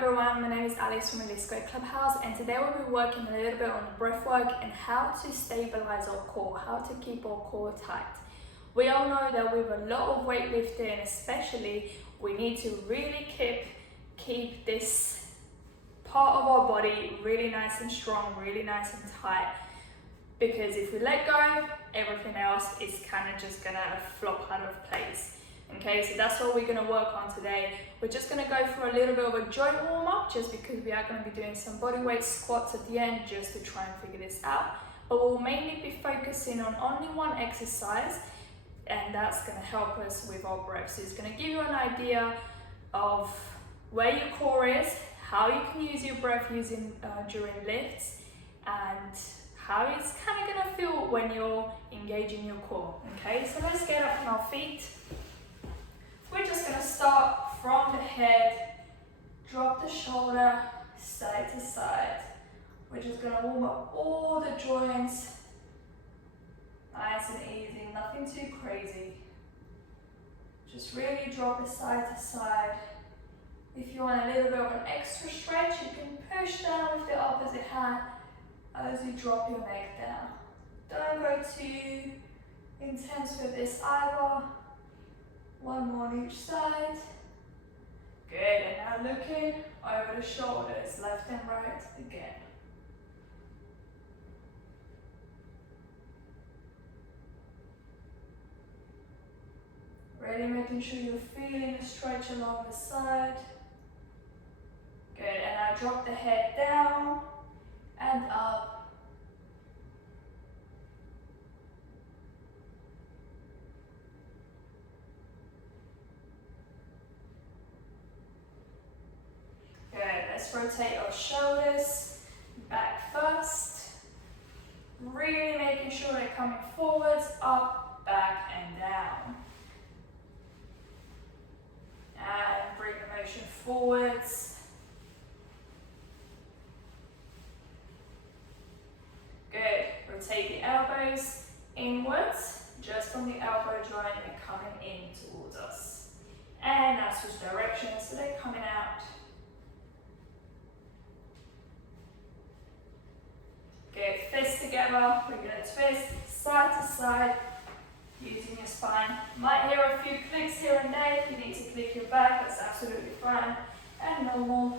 everyone, my name is Alex from Aleksandra Clubhouse, and today we'll be working a little bit on breath work and how to stabilize our core, how to keep our core tight. We all know that with a lot of weightlifting especially, we need to really keep this part of our body really nice and strong, really nice and tight, because if we let go, everything else is kind of just gonna flop out of place. Okay, so that's what we're going to work on today. We're just going to go through a little bit of a joint warm-up just because we are going to be doing some bodyweight squats at the end just to try and figure this out. But we'll mainly be focusing on only one exercise, and that's going to help us with our breath. So it's going to give you an idea of where your core is, how you can use your breath during lifts, and how it's kind of going to feel when you're engaging your core. Okay, so let's get up on our feet. We're just going to start from the head, drop the shoulder side to side. We're just going to warm up all the joints, nice and easy, nothing too crazy. Just really drop it side to side. If you want a little bit of an extra stretch, you can push down with the opposite hand as you drop your neck down. Don't go too intense with this either. One more on each side. Good, and now looking over the shoulders, left and right again. Really making sure you're feeling the stretch along the side. Good, and now drop the head down and up. Let's rotate our shoulders back first. Really making sure they're coming forwards, up, back, and down. And bring the motion forwards. Good. Rotate the elbows inwards, just from the elbow joint and coming in towards us. And now switch directions, so they're coming out. Good, fists together, we're going to twist side to side using your spine. Might hear a few clicks here and there. If you need to click your back, that's absolutely fine and normal.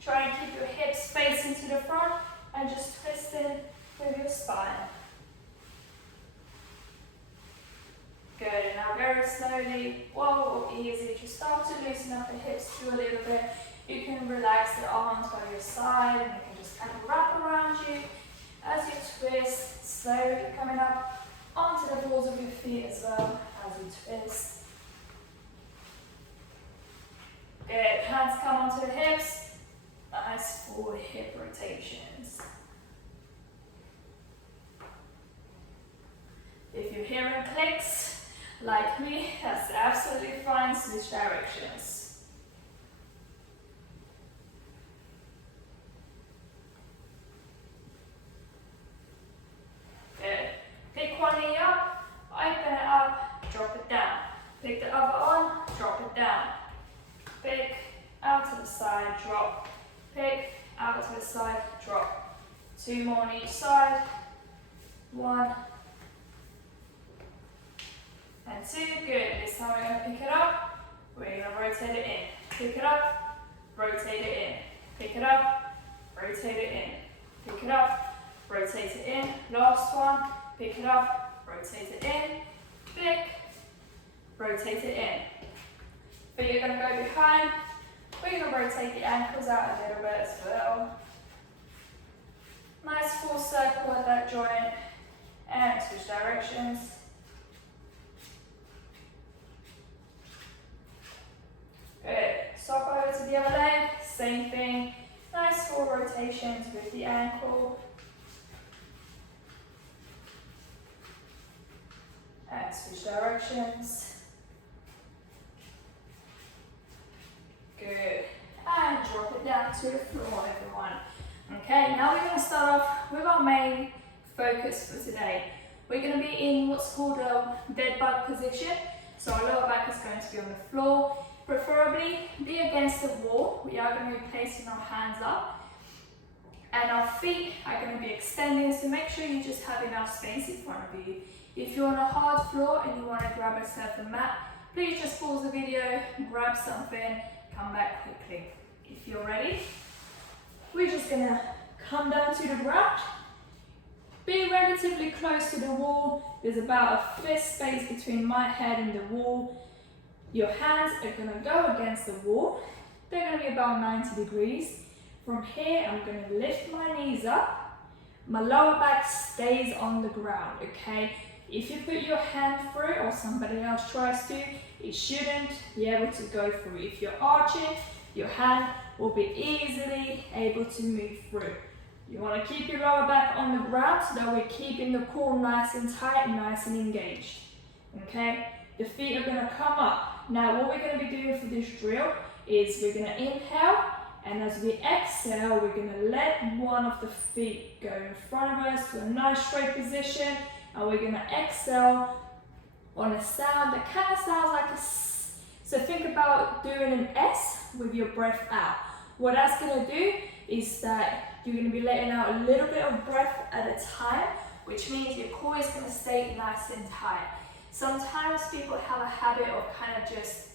Try and keep your hips facing to the front and just twist in with your spine. Good, and now very slowly, whoa, easy, just start to loosen up the hips too a little bit. You can relax the arms by your side and you can just kind of wrap around you as you twist, slowly coming up onto the balls of your feet as well as you twist. Good, hands come onto the hips, nice forward hip rotations. If you're hearing clicks like me, that's absolutely fine, switch directions. Pick one knee up, open it up, drop it down. Pick the other on, drop it down. Pick, out to the side, drop. Pick, out to the side, drop. Two more on each side. One. And two, good. This time we're going to pick it up. We're going to rotate it in. Pick it up, rotate it in. Pick it up, rotate it in. Pick it up, rotate it in. Last one. Pick it up, rotate it in, pick, rotate it in. But you're going to go behind. We're going to rotate the ankles out a little bit as well. Nice full circle at that joint. And switch directions. Good. Swap over to the other leg. Same thing. Nice full rotations with the ankle. And switch directions. Good. And drop it down to the floor, everyone. Okay, now we're going to start off with our main focus for today. We're going to be in what's called a dead bug position. So our lower back is going to be on the floor preferably be against the wall. We are going to be placing our hands up and our feet are going to be extending, so make sure you just have enough space in front of you. If you're on a hard floor and you want to grab yourself a mat, please just pause the video, grab something, come back quickly. If you're ready, we're just going to come down to the ground. Be relatively close to the wall. There's about a fist space between my head and the wall. Your hands are going to go against the wall. They're going to be about 90 degrees. From here, I'm going to lift my knees up. My lower back stays on the ground, okay? If you put your hand through or somebody else tries to, it shouldn't be able to go through. If you're arching, your hand will be easily able to move through. You want to keep your lower back on the ground so that we're keeping the core nice and tight, nice and engaged. Okay? The feet are going to come up. Now what we're going to be doing for this drill is we're going to inhale, and as we exhale, we're going to let one of the feet go in front of us to a nice straight position, and we're going to exhale on a sound that kind of sounds like a S. So think about doing an S with your breath out. What that's going to do is that you're going to be letting out a little bit of breath at a time, which means your core is going to stay nice and tight. Sometimes people have a habit of kind of just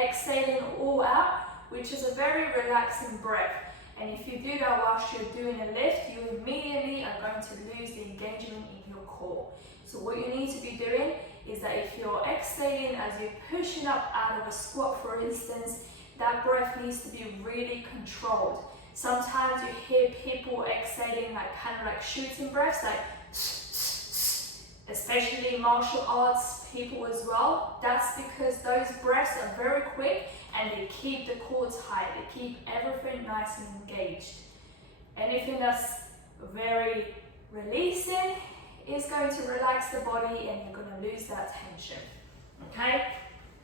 exhaling all out, which is a very relaxing breath. And if you do that whilst you're doing a lift, you immediately are going to lose the engagement in your core. So what you need to be doing is that if you're exhaling as you're pushing up out of a squat, for instance, that breath needs to be really controlled. Sometimes you hear people exhaling like kind of like shooting breaths, like especially martial arts people as well. That's because those breaths are very quick and they keep the core tight, they keep everything nice and engaged. Anything that's very releasing is going to relax the body and you're going to lose that tension. Okay?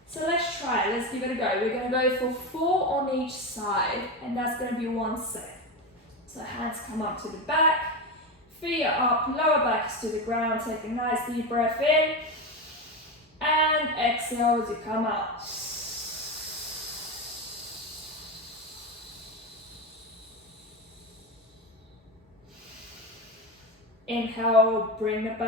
So let's try it, let's give it a go. We're going to go for 4 on each side, and that's going to be 1 set. So hands come up to the back, feet are up, lower back is to the ground. Take a nice deep breath in, and exhale as you come out. Inhale, bring the leg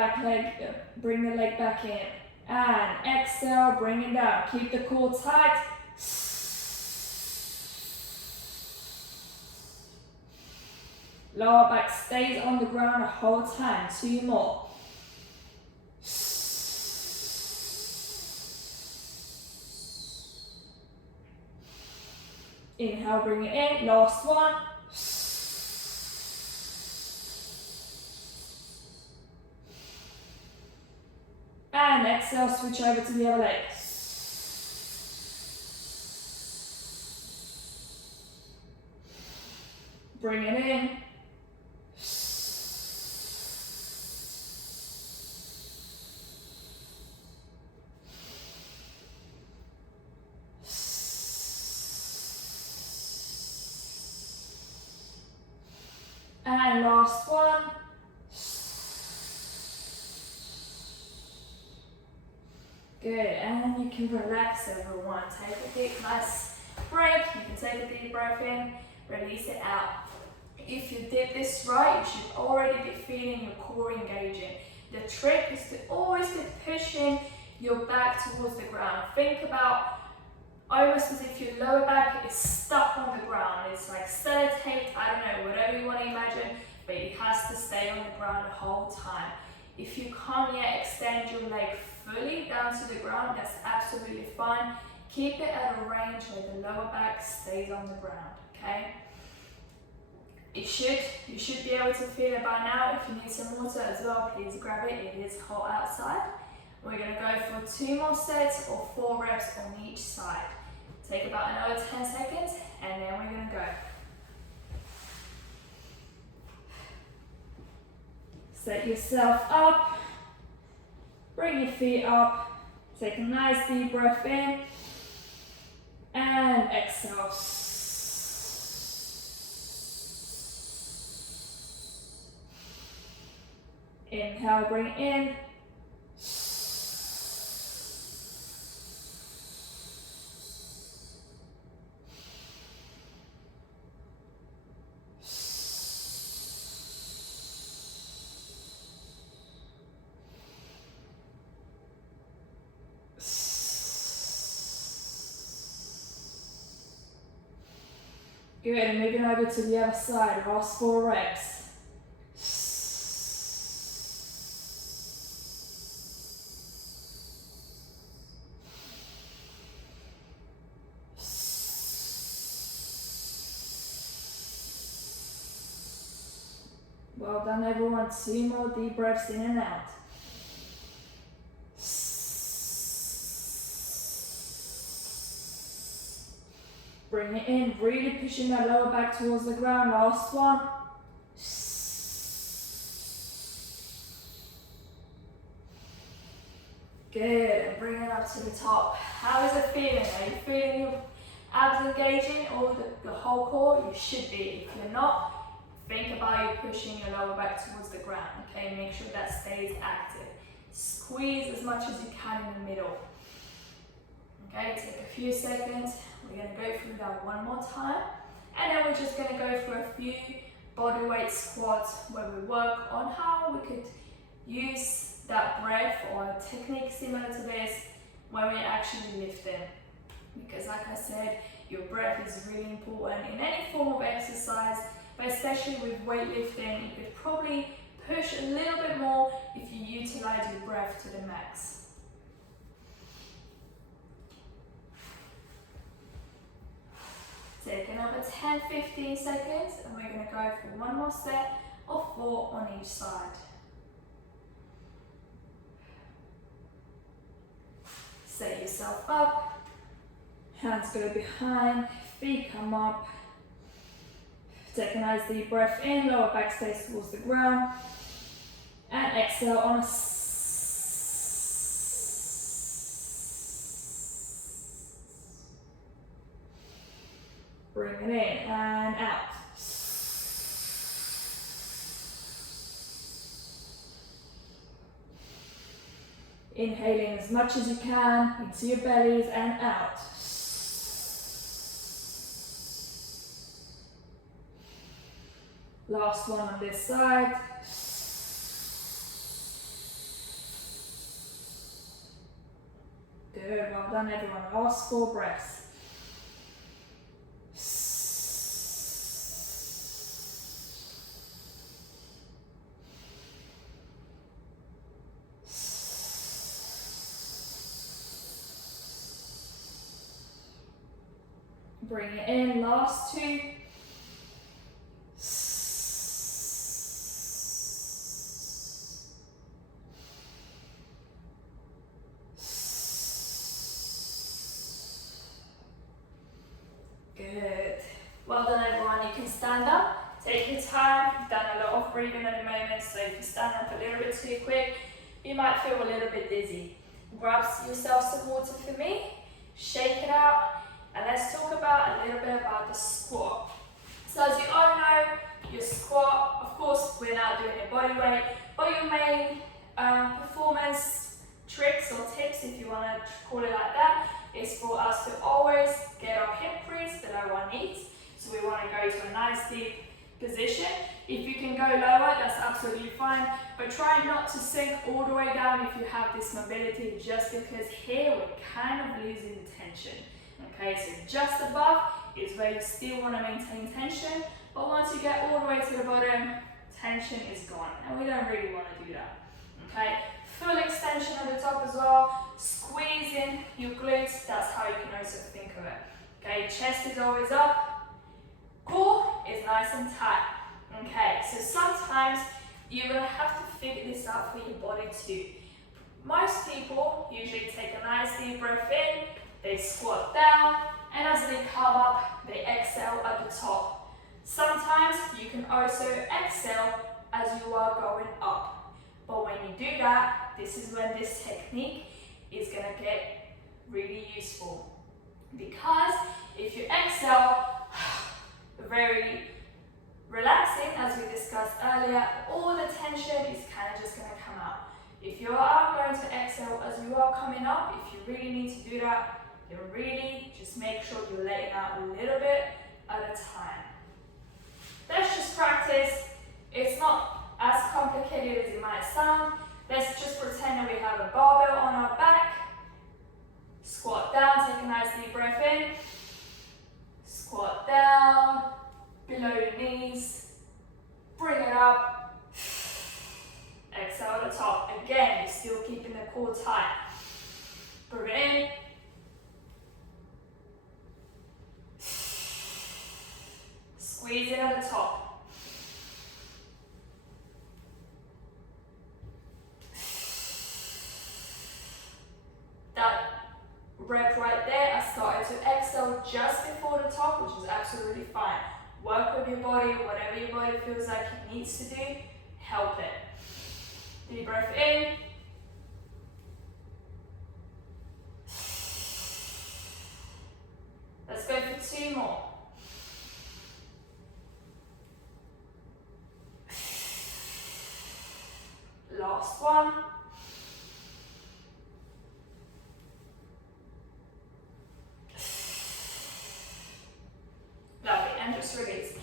back in. And exhale, bring it down. Keep the core tight. Lower back stays on the ground the whole time. 2 more. Inhale, bring it in. Last one. And exhale, switch over to the other leg. Bring it in. And last one. Good, and you can relax everyone. Take a deep, nice break. You can take a deep breath in, release it out. If you did this right, you should already be feeling your core engaging. The trick is to always be pushing your back towards the ground. Think about almost as if your lower back is stuck on the ground. It's like sellotaped, I don't know, whatever you want to imagine, but it has to stay on the ground the whole time. If you can't yet extend your leg fully down to the ground, that's absolutely fine. Keep it at a range where the lower back stays on the ground, okay? You should be able to feel it by now. If you need some water as well, please grab it. It is hot outside. We're going to go for 2 more sets or 4 reps on each side. Take about another 10 seconds and then we're going to go. Set yourself up. Bring your feet up. Take a nice deep breath in. And exhale. Inhale, bring it in. Good, and moving over to the other side, last 4 reps. Well done everyone, 2 more deep breaths in and out. Bring it in, really pushing that lower back towards the ground, last one. Good, and bring it up to the top. How is it feeling? Are you feeling your abs engaging or the whole core? You should be. If you're not, think about you pushing your lower back towards the ground, okay? Make sure that stays active. Squeeze as much as you can in the middle. Okay, take a few seconds. We're going to go through that one more time. And then we're just going to go through a few bodyweight squats where we work on how we could use that breath or a technique similar to this when we're actually lifting. Because like I said, your breath is really important in any form of exercise, but especially with weightlifting, you could probably push a little bit more if you utilize your breath to the max. Take another 10-15 seconds and we're going to go for one more set of 4 on each side. Set yourself up, hands go behind, feet come up. Take a nice deep breath in, lower back stays towards the ground. And exhale on a bring it in and out. Inhaling as much as you can into your bellies and out. Last one on this side. Good, well done everyone. Last 4 breaths. Bring it in, last 2. Good. Well done everyone, you can stand up, take your time. You've done a lot of breathing at the moment, so if you stand up a little bit too quick, you might feel a little bit dizzy. Grab yourself some water for me, shake it out. And let's talk about a little bit about the squat. So as you all know, your squat, of course, we're not doing your body weight, but your main performance tricks or tips, if you want to call it like that, is for us to always get our hip crease below our knees. So we want to go to a nice deep position. If you can go lower, that's absolutely fine, but try not to sink all the way down if you have this mobility, just because here we're kind of losing tension. Okay, so just above is where you still want to maintain tension, but once you get all the way to the bottom, tension is gone, and we don't really want to do that. Okay, full extension at the top as well, squeezing your glutes, that's how you can also think of it. Okay, chest is always up, core is nice and tight. Okay, so sometimes you're going to have to figure this out for your body too. Most people usually take a nice deep breath in, they squat down, and as they come up, they exhale at the top. Sometimes you can also exhale as you are going up. But when you do that, this is when this technique is going to get really useful. Because if you exhale, very relaxing, as we discussed earlier, all the tension is kind of just going to come out. If you are going to exhale as you are coming up, if you really need to do that, then really just make sure you're letting out a little bit at a time. Let's just practice. It's not as complicated as it might sound. Let's just pretend that we have a barbell on our back. Squat down, take a nice deep breath in. Squat down. Squeeze in at the top. That rep right there, I started to exhale just before the top, which is absolutely fine. Work with your body, whatever your body feels like it needs to do, help it. Deep breath in. Let's go for 2 more. Last one. Lovely, and just release.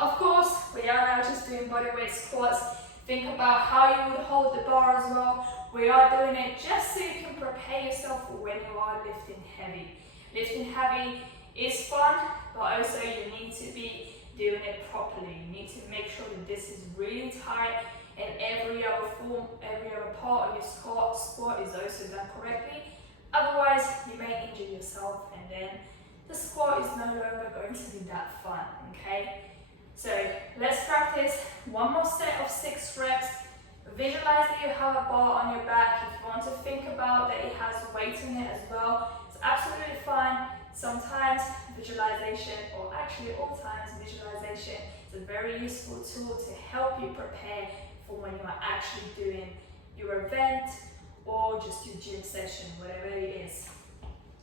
Of course, we are now just doing bodyweight squats. Think about how you would hold the bar as well. We are doing it just so you can prepare yourself for when you are lifting heavy. Lifting heavy is fun, but also you need to be doing it properly. You need to make sure that this is really tight and every other part of your squat is also done correctly. Otherwise, you may injure yourself and then the squat is no longer going to be that fun, okay? So let's practice one more set of 6 reps. Visualize that you have a bar on your back. If you want to think about that it has weight in it as well, it's absolutely fine. Sometimes visualization, or actually all times visualization, is a very useful tool to help you prepare for when you are actually doing your event or just your gym session, whatever it is.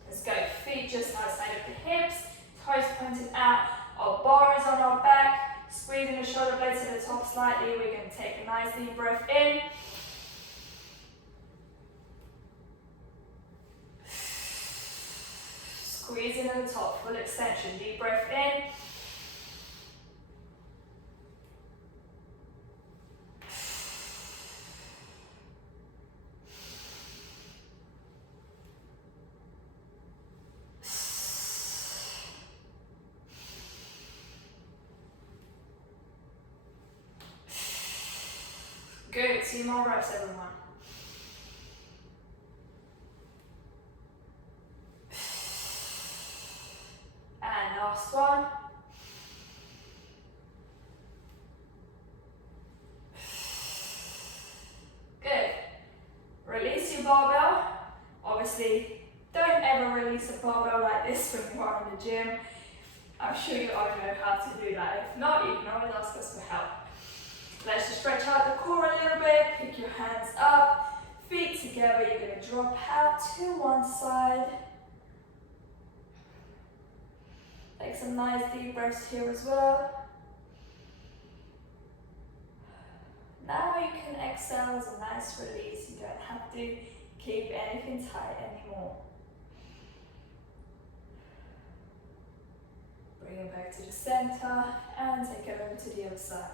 Let's go. Feet just outside of the hips, toes pointed out. Our bar is on our back, squeezing the shoulder blades to the top slightly. We're going to take a nice deep breath in. Squeeze in at the top, full extension. Deep breath in. Good, 2 more reps, everyone. And last one. Good. Release your barbell. Obviously, don't ever release a barbell like this when you are in the gym. I'm sure you all know how to do that. If not, you can always ask us for help. Let's just stretch out the core a little bit, pick your hands up, feet together, you're going to drop out to one side. Take some nice deep breaths here as well. Now you can exhale as a nice release, you don't have to keep anything tight anymore. Bring it back to the center and take it over to the other side.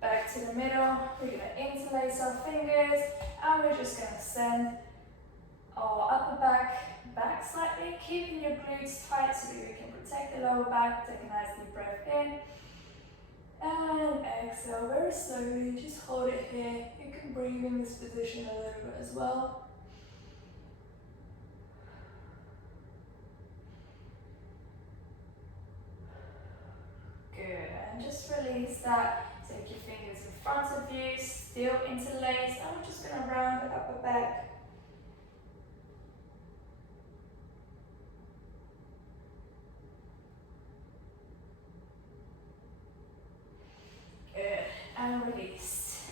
Back to the middle, we're going to interlace our fingers and we're just going to send our upper back slightly, keeping your glutes tight so that you can protect the lower back. Take a nice deep breath in and exhale very slowly, just hold it here. You can breathe in this position a little bit as well. Good, and just release that. Take your fingers in front of you, still interlace, and we're just going to round the upper back. Good, and release.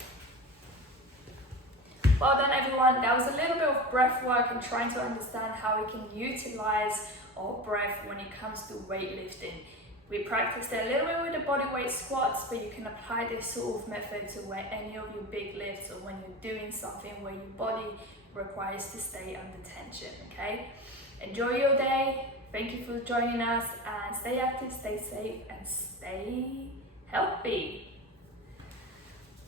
Well done everyone, that was a little bit of breath work and trying to understand how we can utilize our breath when it comes to weightlifting. We practiced a little bit with the bodyweight squats, but you can apply this sort of method to where any of your big lifts or when you're doing something where your body requires to stay under tension, okay? Enjoy your day. Thank you for joining us and stay active, stay safe and stay healthy.